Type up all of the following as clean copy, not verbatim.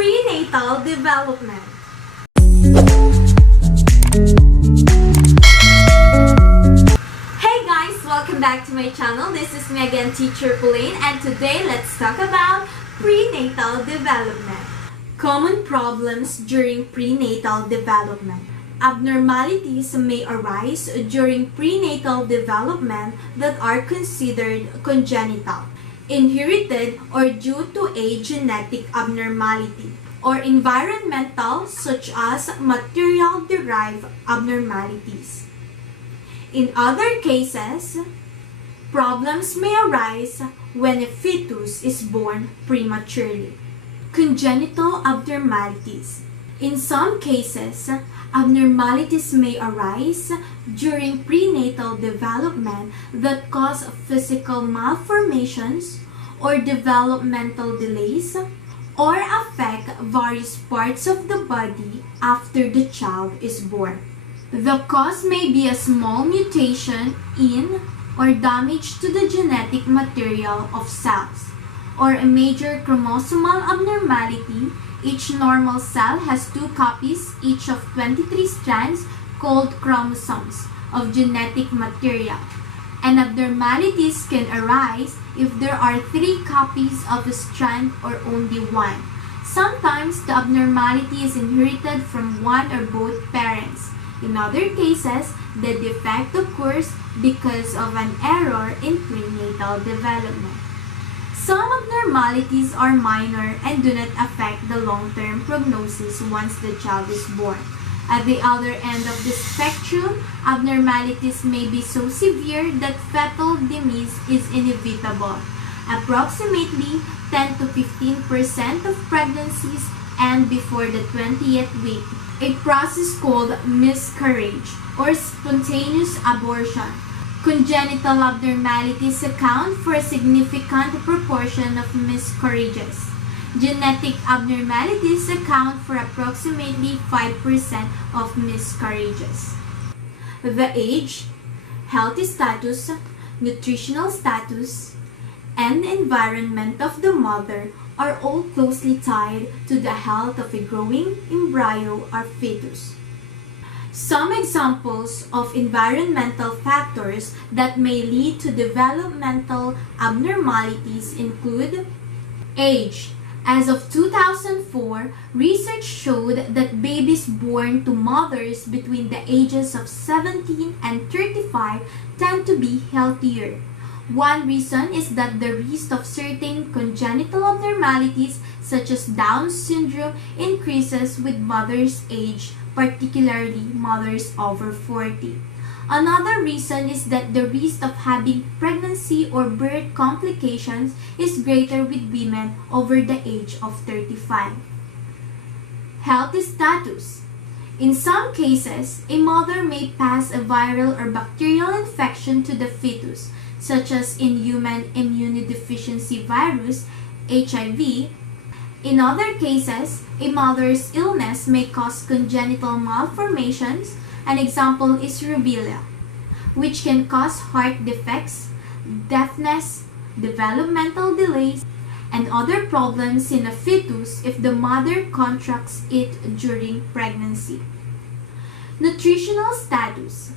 Prenatal development. Hey guys! Welcome back to my channel. This is me again, Teacher Pauline, and today let's talk about prenatal development. Common problems during prenatal development. Abnormalities may arise during prenatal development that are considered congenital, inherited, or due to a genetic abnormality, or environmental, such as material-derived abnormalities. In other cases, problems may arise when a fetus is born prematurely. Congenital abnormalities. In some cases, abnormalities may arise during prenatal development that cause physical malformations or developmental delays or affect various parts of the body after the child is born. The cause may be a small mutation in or damage to the genetic material of cells, or a major chromosomal abnormality. Each normal cell has 2 copies, each of 23 strands, called chromosomes, of genetic material. And abnormalities can arise if there are 3 copies of a strand or only 1. Sometimes the abnormality is inherited from one or both parents. In other cases, the defect occurs because of an error in prenatal development. Some abnormalities are minor and do not affect the long-term prognosis once the child is born. At the other end of the spectrum, abnormalities may be so severe that fetal demise is inevitable. Approximately 10 to 15% of pregnancies end before the 20th week, a process called miscarriage or spontaneous abortion. Congenital abnormalities account for a significant proportion of miscarriages. Genetic abnormalities account for approximately 5% of miscarriages. The age, health status, nutritional status, and environment of the mother are all closely tied to the health of a growing embryo or fetus. Some examples of environmental factors that may lead to developmental abnormalities include age. As of 2004, research showed that babies born to mothers between the ages of 17 and 35 tend to be healthier. One reason is that the risk of certain congenital abnormalities such as Down syndrome increases with mothers' age, particularly mothers over 40. Another reason is that the risk of having pregnancy or birth complications is greater with women over the age of 35. Health status. In some cases, a mother may pass a viral or bacterial infection to the fetus, such as in human immunodeficiency virus, HIV. In other cases, a mother's illness may cause congenital malformations. An example is rubella, which can cause heart defects, deafness, developmental delays, and other problems in a fetus if the mother contracts it during pregnancy. Nutritional status.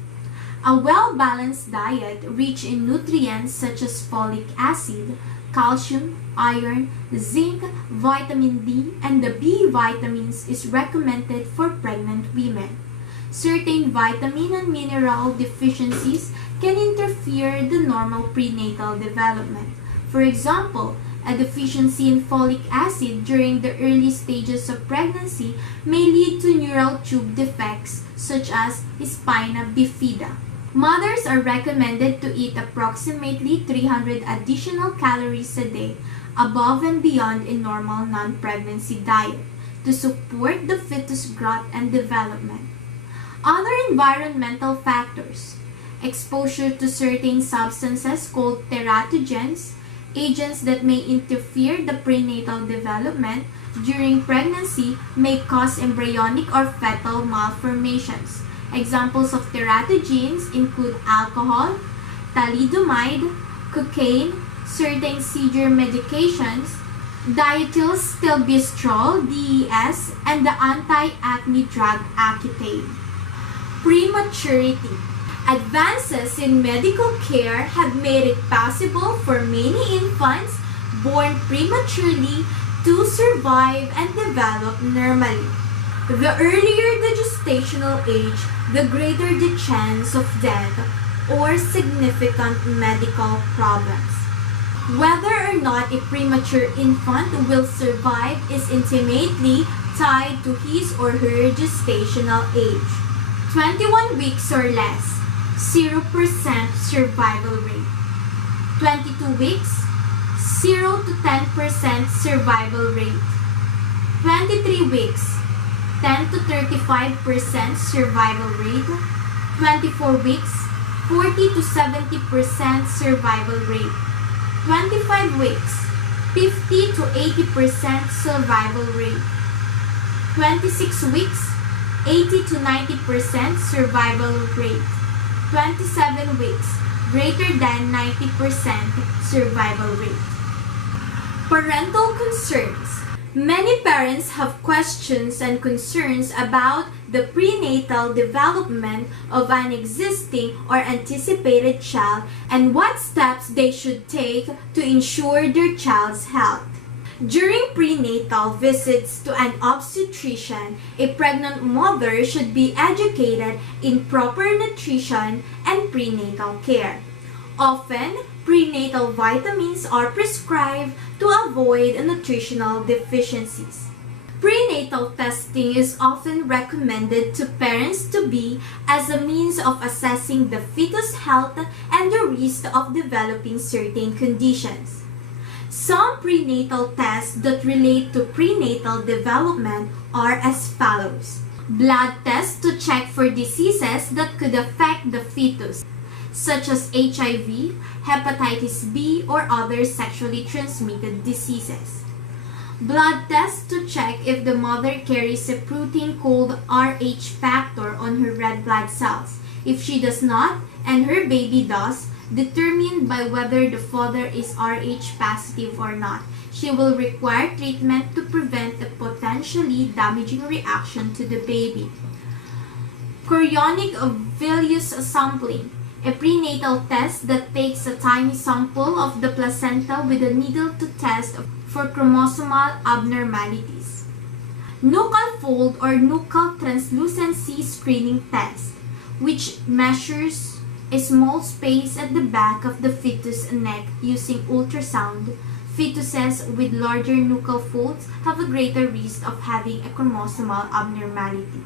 A well-balanced diet rich in nutrients such as folic acid, calcium, iron, zinc, vitamin D, and the B vitamins is recommended for pregnant women. Certain vitamin and mineral deficiencies can interfere the normal prenatal development. For example, a deficiency in folic acid during the early stages of pregnancy may lead to neural tube defects such as spina bifida. Mothers are recommended to eat approximately 300 additional calories a day above and beyond a normal non-pregnancy diet to support the fetus growth and development. Other environmental factors. Exposure to certain substances called teratogens, agents that may interfere the prenatal development during pregnancy may cause embryonic or fetal malformations. Examples of teratogens include alcohol, thalidomide, cocaine, certain seizure medications, diethylstilbestrol (DES), and the anti-acne drug Accutane. Prematurity. Advances in medical care have made it possible for many infants born prematurely to survive and develop normally. The earlier the gestational age, the greater the chance of death or significant medical problems. Whether or not a premature infant will survive is intimately tied to his or her gestational age. 21 weeks or less, 0% survival rate. 22 weeks, 0 to 10% survival rate. 23 weeks, 10 to 35% survival rate. 24 weeks, 40 to 70% survival rate. 25 weeks, 50 to 80% survival rate. 26 weeks, 80 to 90% survival rate. 27 weeks, greater than 90% survival rate. Parental concerns. Many parents have questions and concerns about the prenatal development of an existing or anticipated child and what steps they should take to ensure their child's health. During prenatal visits to an obstetrician, a pregnant mother should be educated in proper nutrition and prenatal care. Often, prenatal vitamins are prescribed to avoid nutritional deficiencies. Prenatal testing is often recommended to parents-to-be as a means of assessing the fetus health and the risk of developing certain conditions. Some prenatal tests that relate to prenatal development are as follows. Blood tests to check for diseases that could affect the fetus, such as HIV, hepatitis B, or other sexually transmitted diseases. Blood tests to check if the mother carries a protein called Rh factor on her red blood cells. If she does not, and her baby does, determined by whether the father is Rh positive or not, she will require treatment to prevent a potentially damaging reaction to the baby. Chorionic villus sampling, a prenatal test that takes a tiny sample of the placenta with a needle to test for chromosomal abnormalities. Nuchal fold or nuchal translucency screening test, which measures a small space at the back of the fetus neck using ultrasound. Fetuses with larger nuchal folds have a greater risk of having a chromosomal abnormality.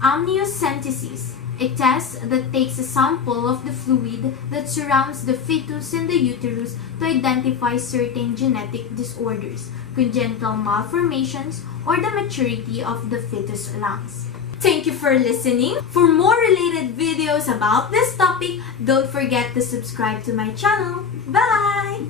Amniocentesis, a test that takes a sample of the fluid that surrounds the fetus and the uterus to identify certain genetic disorders, congenital malformations, or the maturity of the fetus lungs. Thank you for listening. For more related videos about this topic, don't forget to subscribe to my channel. Bye!